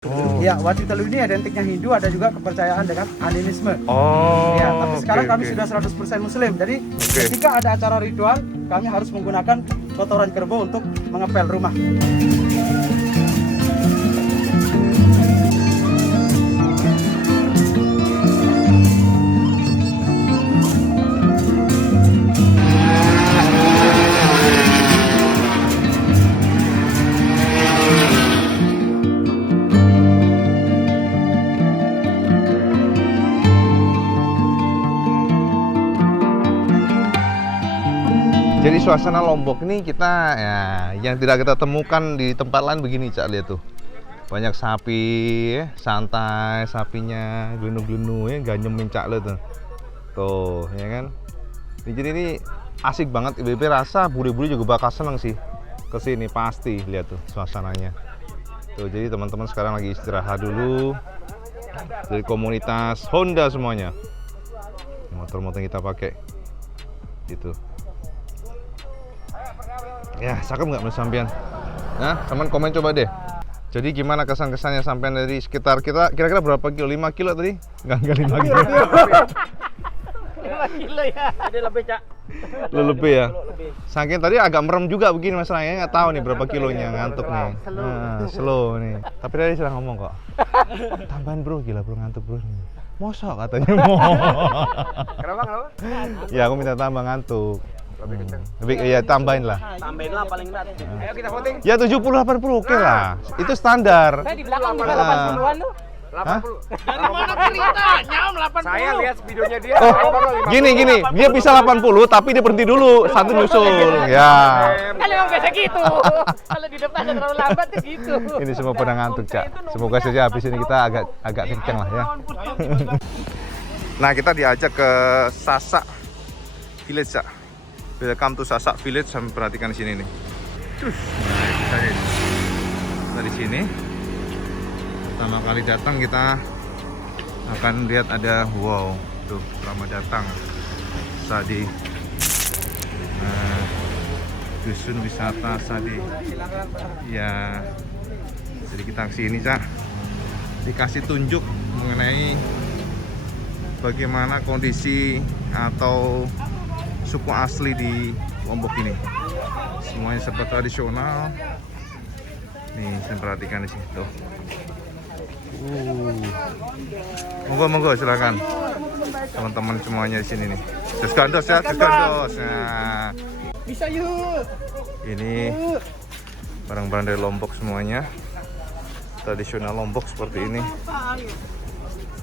Oh. Ya, Wati Telu ini identiknya Hindu, ada juga kepercayaan dengan animisme. Oh. Ya, tapi sekarang kami oke. sudah 100% Muslim. Jadi Oke. ketika ada acara ritual, kami harus menggunakan kotoran kerbau untuk mengepel rumah. Jadi suasana Lombok ini kita ya yang tidak kita temukan di tempat lain begini, Cak, lihat tuh. Banyak sapi ya, santai sapinya, glenu-glenu ya, gak nyemin Cak lihat tuh. Tuh, ya kan. Jadi ini asik banget, IBB rasa buri-buri juga bakal seneng sih ke sini pasti, lihat tuh suasananya. Tuh, jadi teman-teman sekarang lagi istirahat dulu. Dari komunitas Honda semuanya. Motor-motor yang kita pakai. Gitu. Ya, cakep nggak menurut sampean? Nah, teman komen coba deh. Jadi gimana kesan-kesannya sampean dari sekitar kita kira-kira berapa kilo? 5 kilo tadi? Enggak 5 kilo. 5 kilo ya. Ada lebih, Cak. Lebih ya. Saking tadi agak merem juga begini masalahnya, nggak tahu nih berapa kilonya, ngantuk nih. Nah, slow nih. Tapi tadi sudah ngomong kok. Tambahin bro, gila bro, ngantuk bro. Mosok katanya mau. Kenapa? Ya aku minta tambah ngantuk. Lebih ya tambahin lah. Tambahin lah paling enggak. Ayo kita voting. Ya 70 80 oke lah. Itu standar. Saya di belakang juga 80-an tuh. 80. Dari mana ceritanya Om 80? Saya lihat videonya dia. Oh, gini, dia bisa 80 tapi dia berhenti dulu, satu nyusul. Ya. Kalau emang biasa gitu. Kalau di depan terlalu lambat tuh gitu. Ini semua pada ngantuk, Cak. Semoga saja habis ini kita agak kenceng lah ya. Nah, kita diajak ke Sasak Village, Cak. Welcome to Sasak Village, sampai perhatikan di sini nih. Kita di sini. Pertama kali datang kita akan lihat ada wow, tuh selamat datang Sadi. Nah, dusun wisata Sadi. Ya. Jadi kita ke sini, Cak. Dikasih tunjuk mengenai bagaimana kondisi atau suku asli di Lombok ini. Semuanya serba tradisional. Nih, saya perhatikan di sini tuh. Monggo silakan. Teman-teman semuanya di sini nih. Jus gandos ya, jus gandos. Nah, Bisa yuk. ini barang-barang dari Lombok semuanya. Tradisional Lombok seperti ini.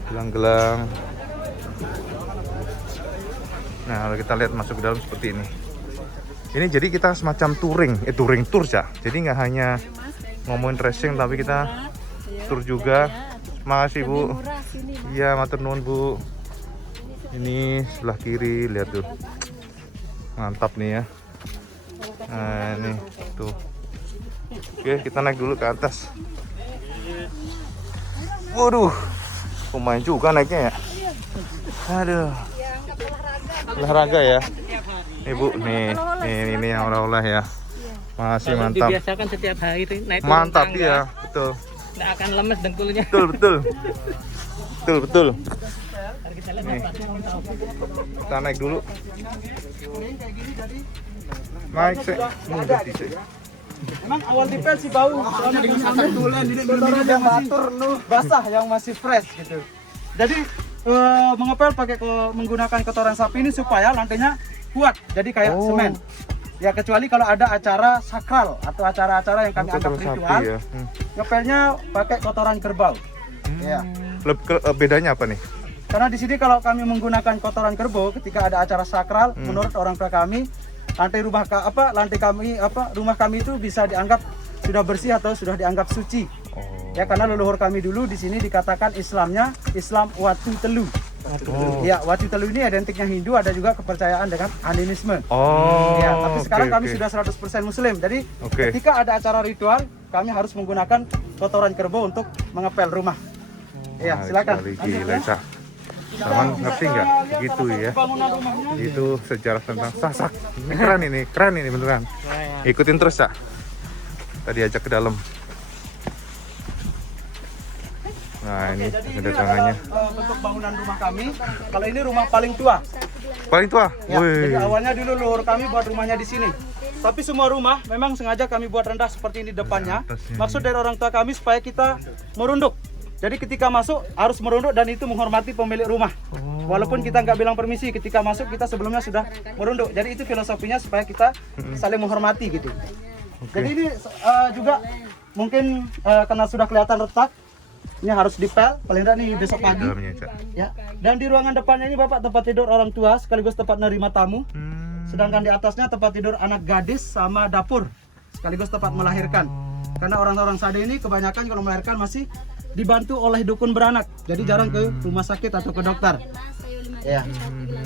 Gelang-gelang. Nah, kalau kita lihat masuk ke dalam seperti ini. Ini jadi kita semacam touring tour, Cak. Jadi nggak hanya ngomongin racing, tapi kita tour juga. Makasih, Bu. Iya, matur nuwun, Bu. Ini sebelah kiri, lihat tuh. Mantap nih ya. Nah, ini tuh. Oke, kita naik dulu ke atas. Waduh. Lumayan juga naiknya ya. Aduh. Olahraga ya. Nih Bu, nih ini yang oleh-oleh ya. Masih mantap. Dibiasakan setiap hari naik turun Mantap tangga. ya, betul. Nggak akan lemes dengkulnya. Betul. Nih. Kita naik dulu. Naik sih. Mudah sih. Emang awal dipel sih bau, soalnya dengan kotoran yang batur, basah yang masih fresh gitu. Jadi mengepel menggunakan kotoran sapi ini supaya lantainya kuat, jadi kayak semen. Ya kecuali kalau ada acara sakral atau acara-acara yang kami anggap ritual, ya. ngepelnya pakai kotoran kerbau. Ya. Bedanya apa nih? Karena di sini kalau kami menggunakan kotoran kerbau ketika ada acara sakral, menurut orang tua kami, rumah kami itu bisa dianggap sudah bersih atau sudah dianggap suci. Ya, karena leluhur kami dulu di sini dikatakan Islamnya Islam Watu Telu. Ya, Watu Telu ini identiknya Hindu, ada juga kepercayaan dengan animisme. Ya, tapi sekarang kami sudah 100% Muslim. Jadi ketika ada acara ritual, kami harus menggunakan kotoran kerbau untuk mengepel rumah. Ya, silakan. Gila, Cak. Saman ngerti nggak? Gitu ya. Itu sejarah tentang Sasak. Ini keren ini beneran. Ikutin terus, Cak. Tadi ajak ke dalam. Nah, ini Jadi ada ini tangannya. adalah bentuk bangunan rumah kami. Kalau ini rumah paling tua. Paling tua. Ya, jadi Wih. awalnya dulu leluhur kami buat rumahnya di sini. Tapi semua rumah memang sengaja kami buat rendah seperti ini depannya. Atasnya Maksud dari orang tua kami supaya kita merunduk. Jadi ketika masuk harus merunduk dan itu menghormati pemilik rumah. Walaupun kita nggak bilang permisi, ketika masuk kita sebelumnya sudah merunduk. Jadi itu filosofinya supaya kita saling menghormati gitu. Jadi ini juga mungkin karena sudah kelihatan retak, ini harus dipel, paling tidak nih besok pagi. Dalamnya, Cak. Ya. Dan di ruangan depannya ini Bapak tempat tidur orang tua sekaligus tempat menerima tamu. Sedangkan di atasnya tempat tidur anak gadis sama dapur sekaligus tempat melahirkan. Karena orang-orang Sade ini kebanyakan kalau melahirkan masih dibantu oleh dukun beranak. Jadi jarang ke rumah sakit atau ke dokter. Ya.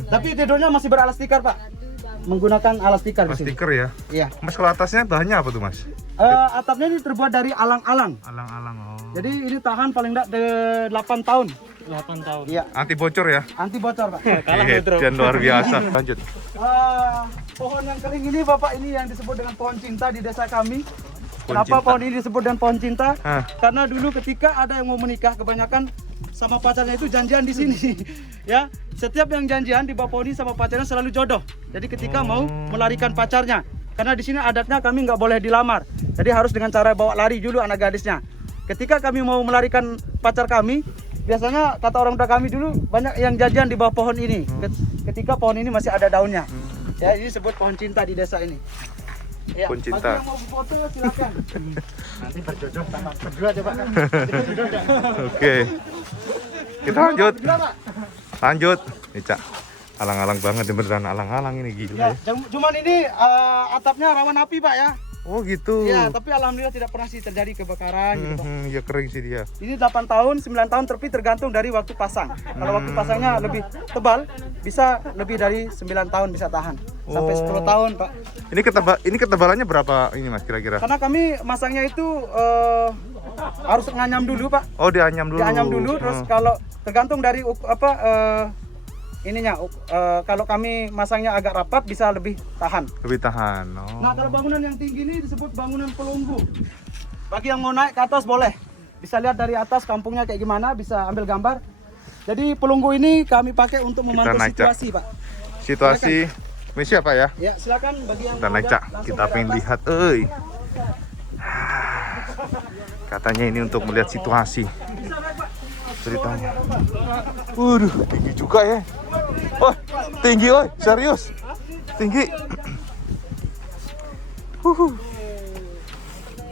Tapi tidurnya masih beralas tikar, Pak. Menggunakan alas tikar di sini. Stiker ya. Iya. Mas, kalau atasnya bahannya apa tuh, Mas? Atapnya ini terbuat dari alang-alang. Alang-alang. Oh. Jadi ini tahan paling tidak 8 tahun. 8 tahun. Iya. Anti bocor ya. Anti bocor, Pak. Dan luar biasa. Lanjut. Pohon yang kering ini Bapak, ini yang disebut dengan pohon cinta di desa kami. Kenapa cinta. pohon ini disebut dengan pohon cinta? Hah. Karena dulu ketika ada yang mau menikah, kebanyakan sama pacarnya itu janjian di sini. Ya, setiap yang janjian di bawah pohon ini sama pacarnya selalu jodoh. Jadi ketika mau melarikan pacarnya, karena di sini adatnya kami nggak boleh dilamar. Jadi harus dengan cara bawa lari dulu anak gadisnya. Ketika kami mau melarikan pacar kami, biasanya kata orang tua kami dulu banyak yang janjian di bawah pohon ini. Ketika pohon ini masih ada daunnya. Ya, ini disebut pohon cinta di desa ini. Ya, Pohon cinta. bagi yang mau foto silakan. Nanti berjodoh sama berdua coba kan. Oke. Kita lanjut. Berdua, Pak. Lanjut. Nih, Cak. Alang-alang banget beneran alang-alang ini gila Ya, ya. cuman ini atapnya rawan api, Pak ya. Oh gitu. Ya, tapi alhamdulillah tidak pernah sih terjadi kebakaran gitu, Pak. Ya kering sih dia. Ini 8 tahun, 9 tahun tapi tergantung dari waktu pasang. Kalau waktu pasangnya lebih tebal, bisa lebih dari 9 tahun bisa tahan. Sampai 10 tahun, Pak. Ini ketebalannya berapa ini, Mas, kira-kira? Karena kami masangnya itu harus nganyam dulu, Pak. Oh, dianyam dulu. Dianyam dulu, terus kalau tergantung dari ininya, kalau kami masangnya agak rapat bisa lebih tahan. Lebih tahan. Oh. Nah, kalau bangunan yang tinggi ini disebut bangunan pelunggu. Bagi yang mau naik ke atas boleh. Bisa lihat dari atas kampungnya kayak gimana, bisa ambil gambar. Jadi pelunggu ini kami pakai untuk memantau naik, Cak. situasi, Pak. Situasi ini siapa ya? Ya, silakan bagi yang Kita mau naik, Cak. langsung Kita dari pengen atas. lihat, Katanya ini untuk melihat situasi. Bisa naik, Pak. Ceritanya. Waduh, tinggi juga ya. Wah, tinggi, oi, serius. Tinggi.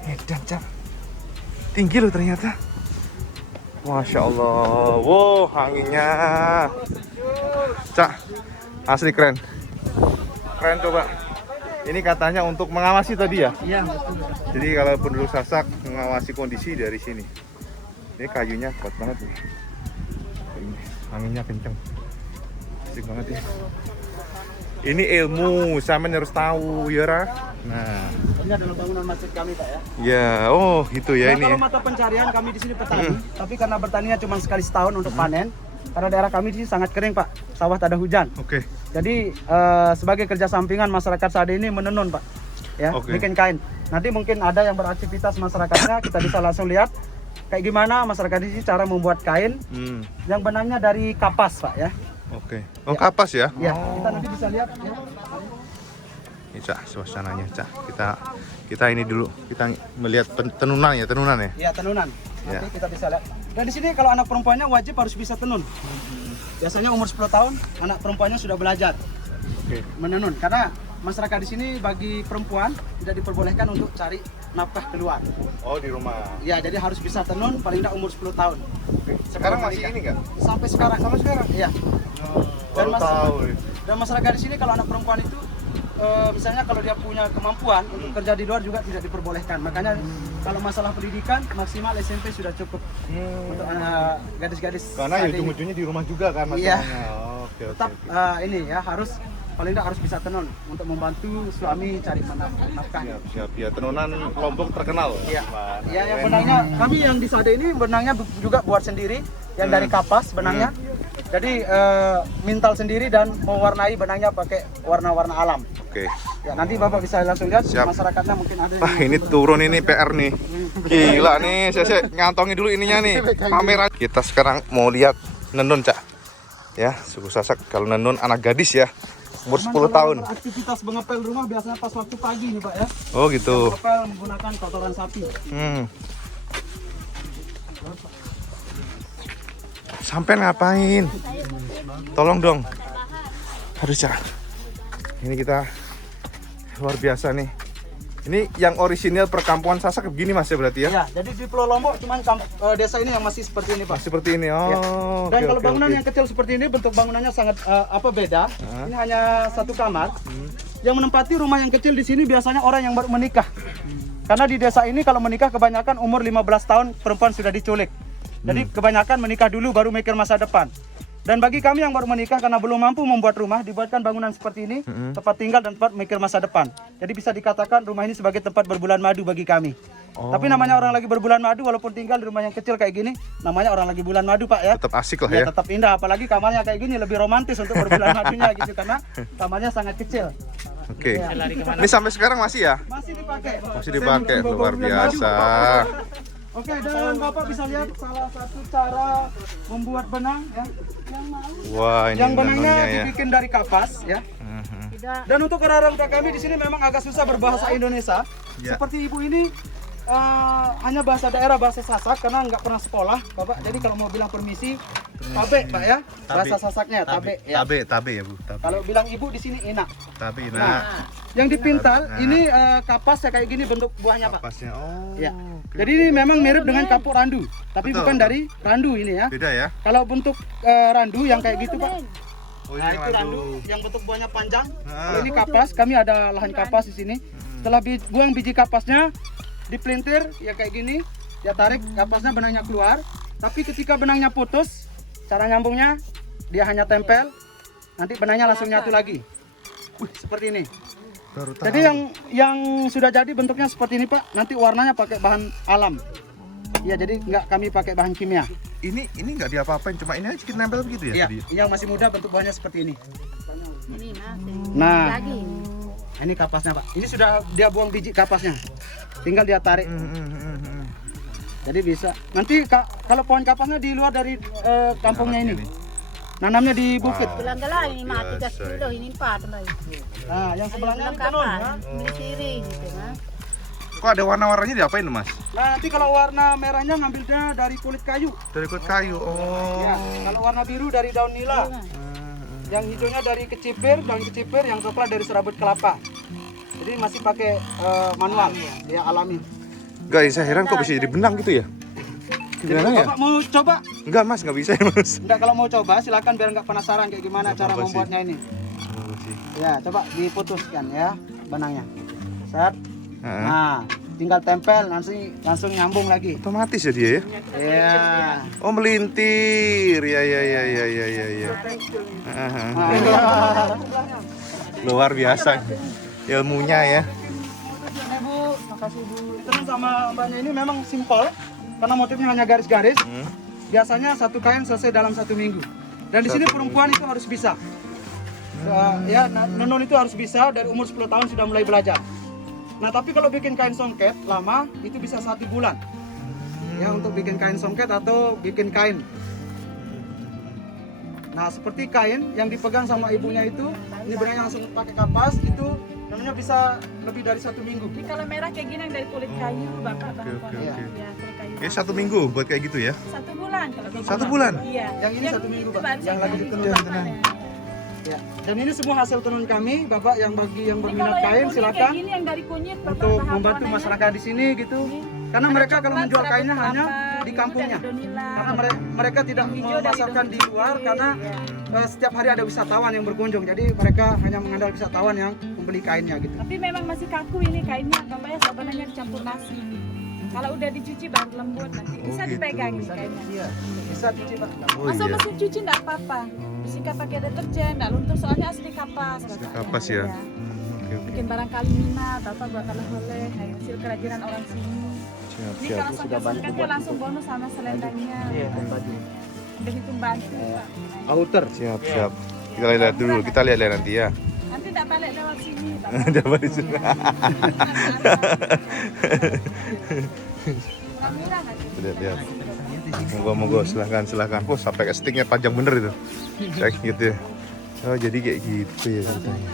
Edan, Cak. Tinggi loh ternyata. Masya Allah. Wow, anginnya. Cak, asli keren. Keren coba. Ini katanya untuk mengawasi tadi ya. Iya, betul. Jadi kalau penduduk Sasak mengawasi kondisi dari sini. Ini kayunya kuat banget nih. Ini, anginnya kenceng. Asik banget ya. Ini ilmu, sampean harus tahu ya, Ra. Nah, Ini adalah bangunan masjid kami, Pak ya. ya, oh gitu ya ini. Kalau Ya. mata pencarian kami di sini petani, tapi karena bertaninya cuma sekali setahun untuk panen. Karena daerah kami di sini sangat kering, Pak. Sawah tak ada hujan. Oke. Jadi sebagai kerja sampingan masyarakat Sade ini menenun, Pak. Ya, Oke. bikin kain. Nanti mungkin ada yang beraktivitas masyarakatnya, kita bisa langsung lihat kayak gimana masyarakat di sini cara membuat kain yang benangnya dari kapas, Pak ya. Oke. Oh, kapas ya? Ya, kita nanti bisa lihat ya. Ini, Cak, suasananya, Cak. Kita ini dulu. Kita melihat tenunan ya. Iya, tenunan. Ya. Nanti kita bisa lihat. Dan di sini kalau anak perempuannya wajib harus bisa tenun. Biasanya umur 10 tahun anak perempuannya sudah belajar Oke. menenun karena masyarakat di sini bagi perempuan tidak diperbolehkan untuk cari nafkah keluar. Oh, di rumah. Ya, jadi harus bisa tenun paling tidak umur 10 tahun. Sekarang Sebelum masih menikah. ini nggak? Sampai sekarang. Iya. Baru tahu. Dan masyarakat di sini kalau anak perempuan itu misalnya kalau dia punya kemampuan untuk kerja di luar juga tidak diperbolehkan. Makanya kalau masalah pendidikan maksimal SMP sudah cukup untuk gadis-gadis. Karena ya saat ini. ujung-ujungnya di rumah juga kan Iya. masalahnya. Oh, oke. Tetap ini ya harus paling tidak harus bisa tenun untuk membantu suami cari nafkah. Siap. Ya, tenunan Lombok terkenal. Iya. Wah, Ya, yang keren. benangnya kami yang di Sade ini benangnya juga buat sendiri, yang dari kapas benangnya. Jadi mintal sendiri dan mewarnai benangnya pakai warna-warna alam. Oke. Ya, nanti Bapak bisa langsung lihat Siap. masyarakatnya mungkin ada yang Wah, ini turun ini PR nih. Gila nih, saya ngantongi dulu ininya nih. Pameran. Kita sekarang mau lihat Nenun, Cak. Ya, suku Sasak. Kalau Nenun anak gadis ya. Umur 10 tahun. Aktivitas mengepel rumah biasanya pas waktu pagi nih Pak ya. Oh, gitu. Mengepel menggunakan kotoran sapi. Sampai ngapain? Tolong dong. Aduh, Cak. Ini kita luar biasa nih. Ini yang orisinal perkampungan Sasak begini Mas ya berarti ya? Ya, jadi di Pulau Lombok cuman desa ini yang masih seperti ini Pak. Seperti ini. Oh. Ya. Dan oke, kalau oke, bangunan oke. yang kecil seperti ini bentuk bangunannya sangat beda. Ini hanya satu kamar. Yang menempati rumah yang kecil di sini biasanya orang yang baru menikah. Karena di desa ini kalau menikah kebanyakan umur 15 tahun perempuan sudah diculik. Jadi kebanyakan menikah dulu baru mikir masa depan. Dan bagi kami yang baru menikah karena belum mampu membuat rumah, dibuatkan bangunan seperti ini, tempat tinggal dan tempat mikir masa depan. Jadi bisa dikatakan rumah ini sebagai tempat berbulan madu bagi kami. Tapi namanya orang lagi berbulan madu walaupun tinggal di rumah yang kecil kayak gini, namanya orang lagi bulan madu Pak ya. Tetap asik lah Ya, ya. tetap indah, apalagi kamarnya kayak gini lebih romantis untuk berbulan madunya gitu karena kamarnya sangat kecil. Oke. Ini sampai sekarang masih ya? Masih dipakai. Masih dipakai, Saya luar bulan madu. biasa. Oke, dan Bapak bisa lihat salah satu cara membuat benang ya. Wah, ini Yang benangnya Nenunnya ya. dibikin dari kapas ya. Dan untuk orang-orang tua kami di sini memang agak susah berbahasa Indonesia. Ya. Seperti ibu ini hanya bahasa daerah, bahasa Sasak karena nggak pernah sekolah, Bapak. Jadi kalau mau bilang permisi, tabe, Pak ya. Bahasa Sasaknya tabe ya. Tabe ya Bu. Tabe. Kalau bilang ibu di sini enak. Tabe Nah, yang dipintal ini kapas ya kayak gini bentuk buahnya, Pak. Kapasnya. Oh. Ya. Jadi ini memang mirip dengan kapuk randu, tapi Betul, bukan betul. dari randu ini ya. Beda ya? Kalau bentuk randu yang kayak gitu, Pak. Oh, Nah, ini itu randu yang bentuk buahnya panjang. Ah. Kalau ini kapas, kami ada lahan kapas di sini. Setelah buang biji kapasnya, dipelintir ya kayak gini, dia tarik kapasnya benangnya keluar. Tapi ketika benangnya putus, cara nyambungnya dia hanya tempel, nanti benangnya langsung nyatu lagi. Seperti ini. Baru tahu. Jadi yang sudah jadi bentuknya seperti ini Pak, nanti warnanya pakai bahan alam. Ya jadi nggak kami pakai bahan kimia. ini nggak diapa-apain, cuma ini aja kita nempel begitu ya? Iya, yang masih muda bentuk buahnya seperti ini. Ini masih. Nah, Lagi. ini kapasnya Pak. Ini sudah dia buang biji kapasnya. Tinggal dia tarik. Jadi bisa. Nanti kalau pohon kapasnya di luar dari kampungnya ini. Nanamnya di bukit. Bilang galah ini mah 3 Biasa, kilo ini 4 lah. Nah, yang sebelahnya Bilang ini tenun. kapan? Ya. Beli sirih gitu kan. Kok ada warna-warnanya diapain Mas? Nah, nanti kalau warna merahnya ngambilnya dari kulit kayu. Dari kulit kayu. Oh. Ya, kalau warna biru dari daun nila. Yang hijaunya dari kecipir, daun kecipir, yang coklat dari serabut kelapa. Jadi masih pakai manual, ya alami. Guys, saya heran kok bisa jadi benang gitu ya? Gimana ya? Bapak mau coba? Enggak Mas, nggak bisa ya Mas. Enggak, kalau mau coba silakan biar nggak penasaran kayak gimana cara apa-apa sih. membuatnya ini. Ya, coba diputuskan ya benangnya. Set. Nah, tinggal tempel nanti langsung nyambung lagi. Otomatis ya dia ya? Iya. Oh, melintir. Ya. Nah, Luar biasa ilmunya ya. Bu, makasih Bu. Ditenun sama mbaknya ini memang simpel karena motifnya hanya garis-garis. Biasanya satu kain selesai dalam 1 minggu. Dan di sini perempuan itu harus bisa. Ya, nenun itu harus bisa dari umur 10 tahun sudah mulai belajar. Nah, tapi kalau bikin kain songket lama itu bisa 1 bulan. Ya, untuk bikin kain songket atau bikin kain. Nah, seperti kain yang dipegang sama ibunya itu, ini benangnya langsung pakai kapas, itu namanya bisa lebih dari 1 minggu. Ini kalau merah kayak gini yang dari kulit kayu, Bapak bahan oke, kulit. oke. Ya, kulit kayu. Ya 1 minggu buat kayak gitu ya? 1 bulan kalau kayak 1 gitu. bulan? Iya. Yang ini 1 minggu, itu Pak. baru Yang lagi saya ditenun. kasih, Bapak, ya. Ya. Dan ini semua hasil tenun kami, Bapak yang bagi yang Ini berminat kalau yang kain kulit silakan kayak gini yang dari kunyit, Bapak, untuk bahan membantu warnanya. masyarakat di sini gitu. Karena Ada mereka kalau coklat, menjual serabut kainnya hanya kelapa, di biru kampungnya. dari Donila. Karena mereka tidak Hijau dari memasarkan di luar Donila. karena Iya. setiap hari ada wisatawan yang berkunjung. Jadi mereka hanya mengandalkan wisatawan yang membeli kainnya gitu. Tapi memang masih kaku ini kainnya, Bapak ya, sebenarnya dicampur nasi. Kalau udah dicuci baru lembut nanti. Bisa gitu. dipegang ini kainnya. Iya, bisa cuci Pak. Oh Masa iya. mesin cuci enggak apa-apa. Disingkat pakai deterjen, enggak luntur soalnya asli kapas. Asli Bapak. kapas ya? Iya. Oke, oke. Bikin barangkali minat, Bapak buat oleh-oleh, hasil kerajinan orang sini. Siap, Ini siap. kalau songket-songketnya langsung bonus sama selendangnya. Iya, baju. Udah hitung bantu, Pak. Outer. Siap. Kita lihat dulu, kita lihat nanti ya. Nanti tak balik lewat sini. Tak Coba di sini. murah-murah kan? Lihat. Monggo, silahkan. Oh, sampai sticknya panjang bener itu. Kayak gitu ya. Oh, jadi kayak gitu ya ceritanya.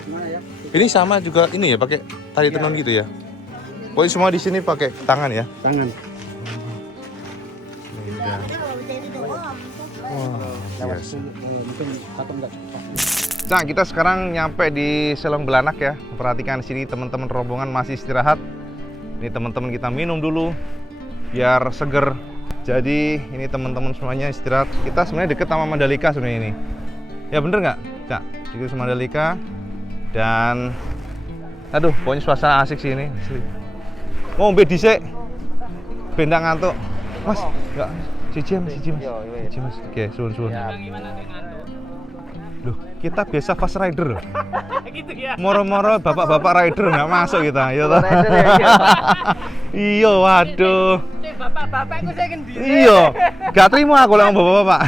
Gimana ya? Ini sama juga ini ya, pakai tali tenun gitu ya. Pokoknya semua di sini pakai tangan ya. Tangan. Wah, biasa. Mungkin patung nggak cepat. Nah, kita sekarang nyampe di Selong Belanak ya. Perhatikan di sini teman-teman rombongan masih istirahat. Ini teman-teman kita minum dulu biar seger. Jadi ini teman-teman semuanya istirahat. Kita sebenarnya deket sama Mandalika sebenarnya ini. Ya bener nggak, Cak? Deket sama Mandalika. Dan aduh, pokoknya suasana asik sih ini. Asli. Ngombe dhisik. Bendang ngantuk. Mas, enggak. Siji Mas. Oke, suwun. Loh, kita biasa fast rider loh. Gitu ya. Moro-moro bapak-bapak rider nggak masuk kita, ya toh. Iya, waduh. Bapak-bapak itu saya sendiri. Iya, gak terima aku lah bapak-bapak.